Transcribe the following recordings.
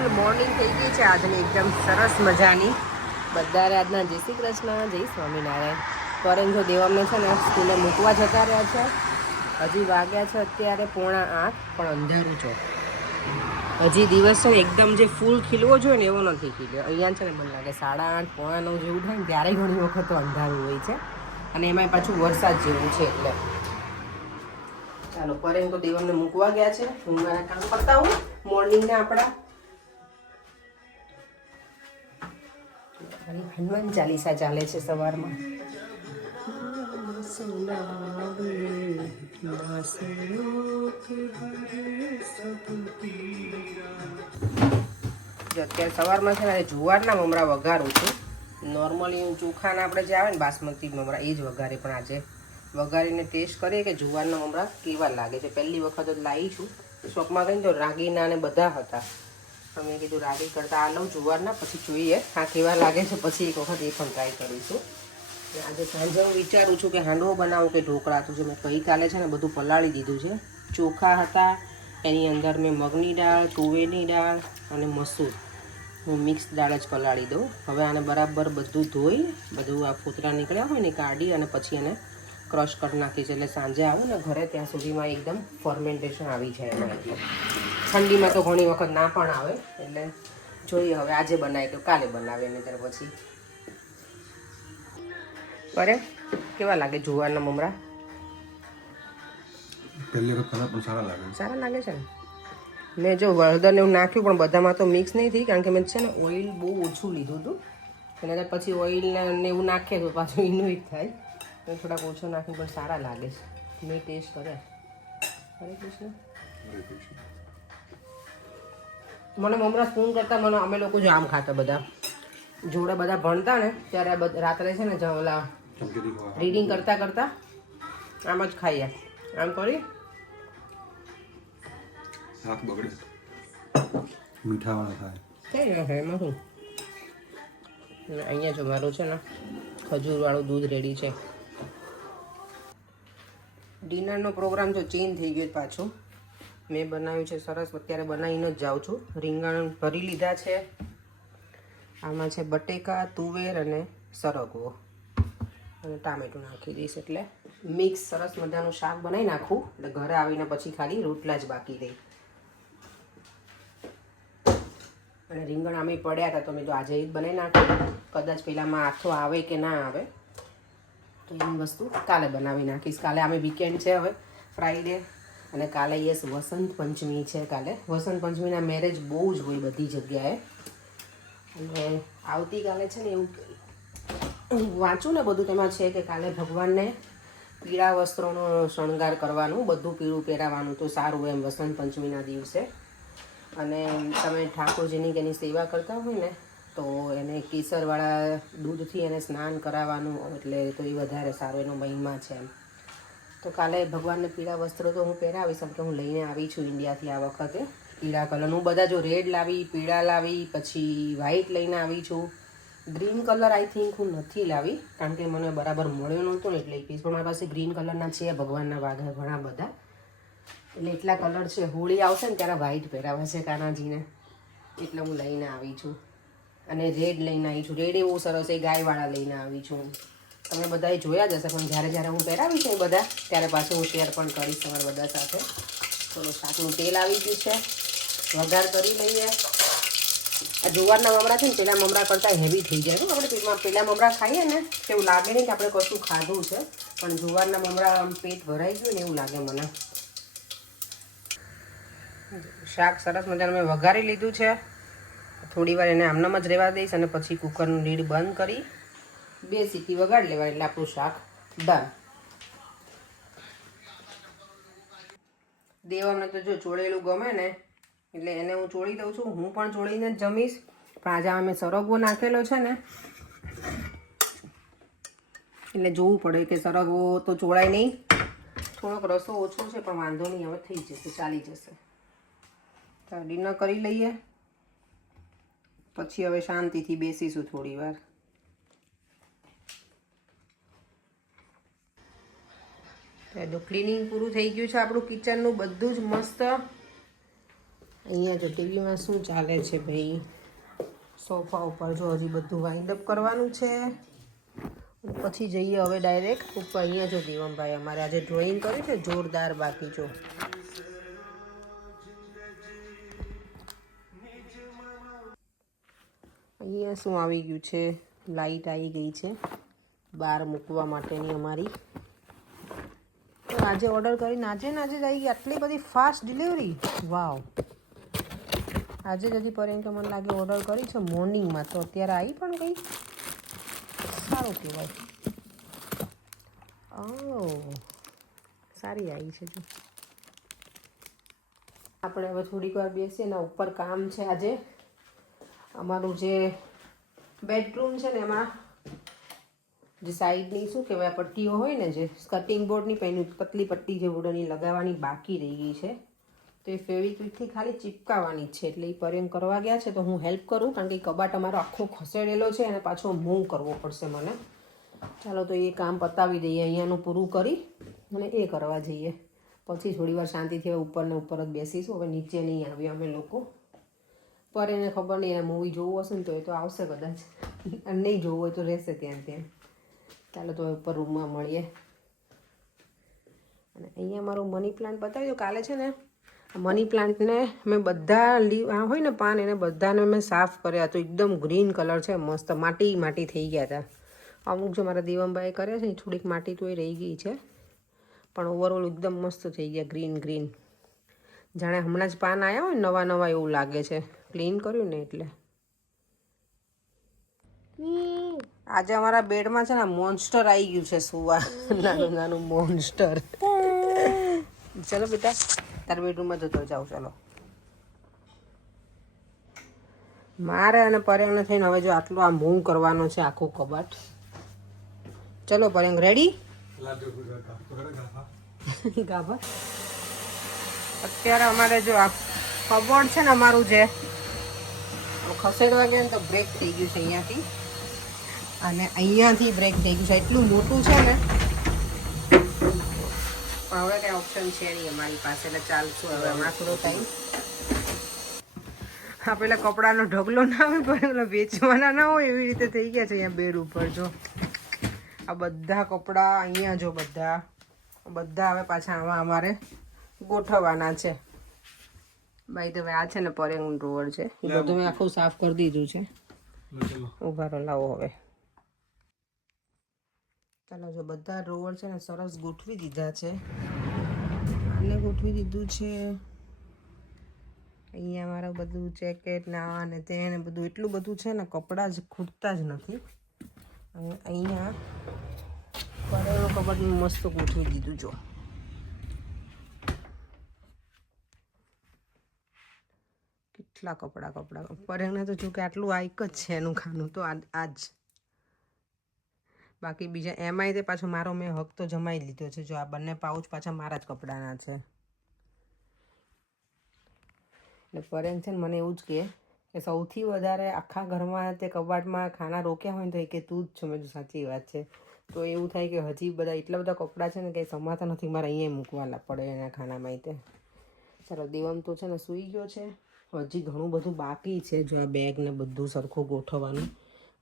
ફૂલ morning થઈ ગઈ છે આજની એકદમ સરસ મજાની. બધાને આજના જય શ્રી કૃષ્ણ, જય સ્વામિનારાયણ. ફોરેન જો દેવામને છે ને સ્કૂલે મૂકવા જતા રહ્યા છે. હજી વાગ્યા છે અત્યારે 7:45, પણ અંધારું છો. હજી દિવસ છે ને એકદમ જે ફૂલ ખીલવો જોઈએ ને એવો નથી ખીલ્યો. અહીંયા છે ને મને લાગે 8:30, 8:45 જેવું થાય ને ત્યારે ઘણી વખત તો અંધારું હોય છે, અને એમાંય પાછું વરસાદ જેવું છે. એટલે ચાલો ફોરેન તો દેવામને મૂકવા ગયા છે. હું મારા કામ કરતા હું મોર્નિંગના આપણા હનુમાન ચાલીસા ચાલે છે સવારમાં. અત્યારે સવારમાં છે ને જુવારના મમરા વઘારું છું. નોર્મલી હું ચોખાના આપણે જે આવે ને બાસમતી મમરા એ જ વઘારે, પણ આજે વઘારીને ટેસ્ટ કરીએ કે જુવારના મમરા કેવા લાગે છે. પહેલી વખત જ લાવી છું. શોપમાં ગઈને તો રાગીના ને બધા હતા, પણ મેં કીધું રાગી કરતાં આ લઉં જુવારના, પછી જોઈએ આ કેવા લાગે છે, પછી એક વખત એ પણ ટ્રાય કરીશું. આજે સાંજે હું વિચારું છું કે હાંડવો બનાવું કે ઢોકળા. તો મેં ગઈકાલે છે ને બધું પલાળી દીધું છે. ચોખા હતા, એની અંદર મેં મગની દાળ, તુવેરની દાળ અને મસૂર, હું મિક્સ દાળ જ પલાળી દઉં. હવે આને બરાબર બધું ધોઈ, બધું આ ફૂતરા નીકળ્યા હોય ને કાઢી અને પછી એને ક્રશ કરી નાખીશ. એટલે સાંજે આવે ને ઘરે ત્યાં સુધીમાં એકદમ ફર્મેન્ટેશન આવી જાય એમાં. એટલે ઠંડીમાં તો ઘણી વખત ના પણ આવે. એટલે જોઈએ હવે આજે બનાવી તો કાલે બનાવીએ, ને ત્યાર પછી અરે કેવા લાગે જુવારના મમરા? પહેલી વખત પણ સારા લાગે. સારા લાગે છે ને. મેં જો હળદર એવું નાખ્યું, પણ બધામાં તો મિક્સ નહીં થઈ, કારણ કે મેં છે ને ઓઇલ બહુ ઓછું લીધું હતું. અને પછી ઓઇલ ને એવું નાખીએ તો પાછું એનું જ થાય. તો થોડાક ઓછો નાખીને પણ સારા લાગે છે. મેં ટેસ્ટ કરે. હરે કૃષ્ણ. મને મમરા સ્પૂન કરતાં મને અમે લોકો જ આમ ખાતા બધા જોડે બધા ભણતા ને ત્યારે રાત્રે છે ને ઓલા રીડિંગ કરતાં આમ જ ખાઈએ. આમ કરી હાથ બગડે, મીઠાવાળા થાય. થઈ ને એમાં શું. અહીંયા જો મારું છે ને ખજૂરવાળું દૂધ રેડી છે. ડિનરનો પ્રોગ્રામ જો ચેન્જ થઈ ગયો પાછું. મેં બનાવ્યું છે સરસ, અત્યારે બનાવીને જ જાઉં છું. રીંગણ ભરી લીધા છે. આમાં છે બટેકા, તુવેર અને સરગવો અને ટામેટું નાખી દઈશ. એટલે મિક્સ સરસ મજાનું શાક બનાવી નાખું. એટલે ઘરે આવીને પછી ખાલી રોટલા જ બાકી રહી. અને રીંગણ આમે પડ્યા હતા તો મેં તો આજે જ બનાવી નાખું. કદાચ પેલામાં આથો આવે કે ના આવે તો એની વસ્તુ કાલે બનાવી નાખીશ. કાલે અમે વીકેન્ડ છે, હવે ફ્રાઈડે, અને કાલે યસ વસંત પંચમી છે. કાલે વસંત પંચમીના મેરેજ બહુ જ હોય બધી જગ્યાએ. અને આવતીકાલે છે ને એવું વાંચું ને બધું તેમાં છે કે કાલે ભગવાનને પીળા વસ્ત્રોનો શણગાર કરવાનું, બધું પીળું પહેરાવાનું તો સારું એમ વસંત પંચમીના દિવસે. અને તમે ઠાકોરજીની કે એની સેવા કરતા હોય ને તો એને કેસરવાળા દૂધથી એને સ્નાન કરાવવાનું, એટલે તો એ વધારે સારું, એનો મહિમા છે એમ. તો કાલે ભગવાનને પીળા વસ્ત્રો તો હું પહેરાવીશ, કેમ કે હું લઈને આવી છું ઇન્ડિયાથી આ વખતે પીળા કલરનું. બધા જો રેડ લાવી, પીળા લાવી, પછી વ્હાઈટ લઈને આવી છું. ગ્રીન કલર આઈ થિંક હું નથી લાવી, કારણ કે મને બરાબર મળ્યો નહોતો ને એટલે એક પીસ. પણ મારી પાસે ગ્રીન કલરના છે ભગવાનના વાઘા ઘણા બધા, એટલે એટલા કલર છે. હોળી આવશે ને ત્યારે વ્હાઈટ પહેરાવે છે કાનાજીને, એટલે હું લઈને આવી છું. અને રેડ લઈને આવી છું. રેડ એવું સરસ એ ગાયવાળા લઈને આવી છું. તમે બધાએ જોયા જ હશે, પણ જ્યારે હું પહેરાવીશ એ બધા ત્યારે પાછું હું શેર પણ કરીશ તમારા બધા સાથે. થોડું શાકનું તેલ આવી ગયું છે, વઘાર કરી લઈએ. આ જુવારના મમરા છે ને પેલા મમરા કરતાં હેવી થઈ જાય. આપણે પેલા મમરા ખાઈએ ને એવું લાગે નહીં કે આપણે કશું ખાધું છે, પણ જુવારના મમરા પેટ ભરાઈ ગયું ને એવું લાગે મને. શાક સરસ મજાનું મેં વઘારી લીધું છે. થોડી વાર એને આમનામ જ રહેવા દઈશ, અને પછી કુકરનું લીડ બંધ કરી 2 સીટી વગાડી લેવા, એટલે આપણું શાક ડન. દેવામને તો જો ચોળેલું ગમે ને એટલે એને હું ચોળી દઉં છું. હું પણ ચોળીને જ જમીશ, પણ આજે અમે સરગવો નાખેલો છે ને એટલે જોવું પડે કે સરગવો તો ચોળાય નહીં. થોડોક રસો ઓછો છે, પણ વાંધો નહીં, હવે થઈ જશે, ચાલી જશે. ચાલો ડિનર કરી લઈએ, પછી હવે શાંતિથી બેસીશું થોડી વાર. તો ક્લિનિંગ પૂરું થઈ ગયું છે આપણું કિચનનું, બધું જ મસ્ત. અહીંયા જો ટીવીમાં શું ચાલે છે ભાઈ? સોફા ઉપર જો હજી બધું વાઇન્ડ અપ કરવાનું છે. પછી જઈએ હવે ડાયરેક્ટ ઉપર. અહીંયા જો દેવમભાઈ અમારે આજે ડ્રોઈંગ કર્યું છે જોરદાર. બાકી જો અહીંયા શું આવી ગયું છે? લાઈટ આવી ગઈ છે બહાર મૂકવા માટેની અમારી. આજે ઓર્ડર કરીને આજે જ આવી ગઈ. આટલી બધી ફાસ્ટ ડિલિવરી, વાવ! આજે જ હજી પર્યંત મને લાગે ઓર્ડર કરી છે મોર્નિંગમાં, તો અત્યારે આવી પણ ગઈ. સારું કહેવાય. ઓહ, સારી આવી છે. જો આપણે હવે થોડીક વાર બેસીએ. એના ઉપર કામ છે આજે. અમારું જે બેડરૂમ છે ને એમાં જે સાઈડની શું કહેવાય પટ્ટીઓ હોય ને, જે સ્કર્ટિંગ બોર્ડની પેની પતલી પટ્ટી જે વુડનની લગાવવાની બાકી રહી ગઈ છે, તો એ ફેવિક્વિકથી ખાલી ચિપકાવવાની જ છે. એટલે એ પર્યંત કરવા ગયા છે તો હું હેલ્પ કરું, કારણ કે કબાટ અમારો આખો ખસેડેલો છે અને પાછો મૂવ કરવો પડશે મને. ચાલો તો એ કામ પતાવી દઈએ, અહીંયાનું પૂરું કરી અને એ કરવા જઈએ. પછી થોડી વાર શાંતિથી હવે ઉપર ને ઉપર જ બેસીશું. હવે નીચે નહીં આવીએ અમે લોકો. પર એને ખબર નહીં, એને મૂવી જોવું હશે ને તો એ તો આવશે કદાચ, અને નહીં જોવું હોય તો રહેશે ત્યાં ત્યાં. ચાલો તો ઉપર રૂમમાં મળીએ. અને અહીંયા મારું મની પ્લાન્ટ બતાવી દો. કાલે છે ને મની પ્લાન્ટને મેં બધા આ હોય ને પાન, એને બધાને મેં સાફ કર્યા. તો એકદમ ગ્રીન કલર છે, મસ્ત માટી થઈ ગયા હતા. અમુક જો મારા દેવમભાઈ કર્યા છે થોડીક માટી તો એ રહી ગઈ છે, પણ ઓવરઓલ એકદમ મસ્ત થઈ ગયા, ગ્રીન. જાણે હમણાં જ પાન આવ્યા હોય નવા એવું લાગે છે, ક્લીન કર્યું ને એટલે. આજે અમારા બેડમાં છે ને મોન્સ્ટર આવી ગયું છે સુવા. નાનું મોન્સ્ટર. ચલો બેટા તારા બેડરૂમમાં જતો જાઉં. ચાલો મારે અને પર્યંગને થઈને હવે જો આટલું આ મૂવ કરવાનો છે આખું કબાટ. ચલો પર્યંગ રેડી? ગાભા અત્યારે અમારે જો આ કબોર્ડ છે ને અમારું જે ખસેડવા ગયા ને તો બ્રેક થઈ ગયું છે અહીંયાથી, અને અહીંયાથી બ્રેક થઈ ગયું છે. એટલું મોટું છે ને, પણ હવે કંઈ ઓપ્શન છે નહીં અમારી પાસે, એટલે ચાલશું હવે હમણાં થોડો ટાઈમ. હા, પેલા કપડાનો ઢગલો ના હોય પણ પેલા વેચવાના ના હોય એવી રીતે થઈ ગયા છે અહીંયા બેડ ઉપર. જો આ બધા કપડાં અહીંયા જો બધા હવે પાછા આમાં અમારે ગોઠવવાના છે. ભાઈ તો આ છે ને પર્યંગ ડ્રોવર છે, એ બધું મેં આખું સાફ કરી દીધું છે. ઉભા રહો, લાવો હવે. ચાલો જો બધા ડ્રોવર છે ને સરસ ગોઠવી દીધા છે. આને ગોઠવી દીધું છે. અહીંયા મારા બધું જેકેટ ના ને તેને બધું એટલું બધું છે ને, કપડાં જ ખૂટતા જ નથી. અને અહીંયા પર્યંગનું કબાટ મસ્ત ગોઠવી દીધું. જો કેટલા કપડાં. પર્યંગને તો જો કે આટલું આ એક જ છે એનું ખાનું, તો આ જ. બાકી બીજા એમાંય તે પાછો મારો મેં હક તો જમાઈ લીધો છે. જો આ બંને પાઉચ પાછા મારા જ કપડાના છે. એટલે પર્યંગ છે ને મને એવું જ કહે કે સૌથી વધારે આખા ઘરમાં તે કબાટમાં ખાના રોક્યા હોય ને તો એ કે તું જ છો. મેં સાચી વાત છે. તો એવું થાય કે હજી બધા એટલા બધા કપડાં છે ને કંઈ સમાતા નથી, મારે અહીંયા મૂકવા પડે એના ખાનામાં. તે ચાલો દેવમ તો છે ને સૂઈ ગયો છે. હજી ઘણું બધું બાકી છે. જો આ બેગ ને બધું સરખું ગોઠવવાનું.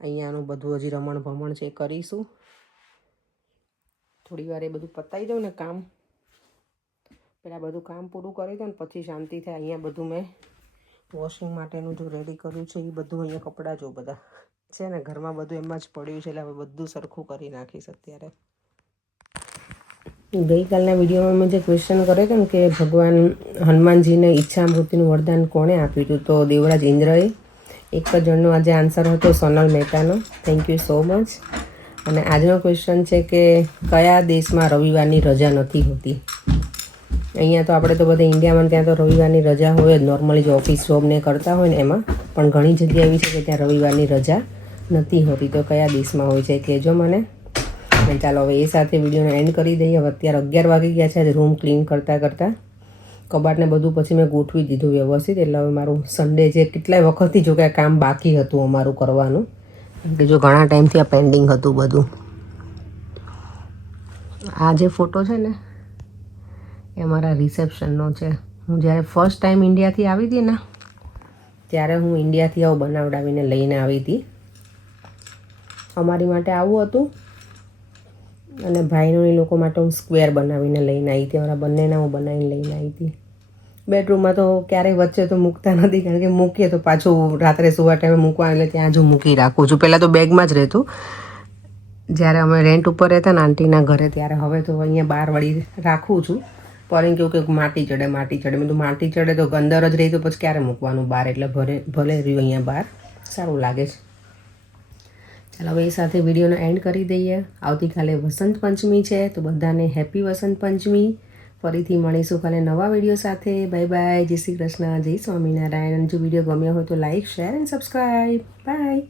અહીંયાનું બધું હજી રમણ ભમણ છે, કરીશું. થોડી વાર એ બધું પતાવી દઉં ને કામ. પહેલાં બધું કામ પૂરું કરી દઉં ને પછી શાંતિ થાય. અહીંયા બધું મેં વોશિંગ માટેનું જો રેડી કર્યું છે એ બધું. અહીંયા કપડાં જો બધા છે ને ઘરમાં બધું એમ જ પડ્યું છે, એટલે હવે બધું સરખું કરી નાખીશ અત્યારે. ગઈકાલના વિડીયોમાં મેં જે ક્વેશ્ચન કર્યો હતો ને કે ભગવાન હનુમાનજીને ઈચ્છામૃતિનું વરદાન કોણે આપ્યું હતું, તો દેવરાજ ઇન્દ્રએ. એક જ જણનો આજે આન્સર હતો, સોનલ મહેતાનો. Thank you so much. અને આજનો ક્વેશ્ચન છે કે કયા દેશમાં રવિવારની રજા નથી હોતી? અહીંયા તો આપણે તો બધા ઇન્ડિયામાં ત્યાં તો રવિવારની રજા હોય જ, નોર્મલી જે ઓફિસ જોબને કરતા હોય ને એમાં. પણ ઘણી જગ્યા એવી છે કે ત્યાં રવિવારની રજા નથી હોતી. તો કયા દેશમાં હોય છે કહેજો મને. અને ચાલો હવે એ સાથે વિડીયોને એન્ડ કરી દઈએ. હવે અત્યારે 11 વાગી ગયા છે. આજે રૂમ ક્લીન કરતાં કબાટને બધું પછી મેં ગોઠવી દીધું વ્યવસ્થિત. એટલે હવે મારું સન્ડે જે કેટલાય વખતથી જો કે આ કામ બાકી હતું અમારું કરવાનું, કે જો ઘણા ટાઈમથી આ પેન્ડિંગ હતું બધું. આ જે ફોટો છે ને એ અમારા રિસેપ્શનનો છે. હું જ્યારે ફર્સ્ટ ટાઈમ ઇન્ડિયાથી આવી હતી ને ત્યારે હું ઇન્ડિયાથી આવું બનાવડાવીને લઈને આવી હતી. અમારી માટે આવું હતું અને ભાઈનું એ લોકો માટે હું સ્ક્વેર બનાવીને લઈને આવી હતી. અમારા બંનેના હું બનાવીને લઈને આવી હતી. બેડરૂમમાં તો ક્યારેય વચ્ચે તો મૂકતા નથી, કારણ કે મૂકીએ તો પાછું રાત્રે સુવા ટાઈમે મૂકવા, એટલે ત્યાં જ હું મૂકી રાખું છું. પહેલાં તો બેગમાં જ રહેતું જ્યારે અમે રેન્ટ ઉપર રહેતા ને આંટીના ઘરે ત્યારે. હવે તો અહીંયા બહાર વળી રાખું છું. પણ કેવું કે માટી ચડે મેં તો માટી ચડે તો અંદર જ રહી તો પછી ક્યારે મૂકવાનું બહાર, એટલે ભલે રહ્યું અહીંયા બહાર સારું લાગે છે. ચાલો હવે એ સાથે વિડીયોનો એન્ડ કરી દઈએ. આવતીકાલે વસંત પંચમી છે તો બધાને હેપી વસંત પંચમી. ફરીથી મળીશું કાલે નવા વિડીયો સાથે. બાય બાય, જય શ્રી કૃષ્ણ, જય સ્વામિનારાયણ. જો વિડીયો ગમ્યો હોય તો like, share and subscribe. By.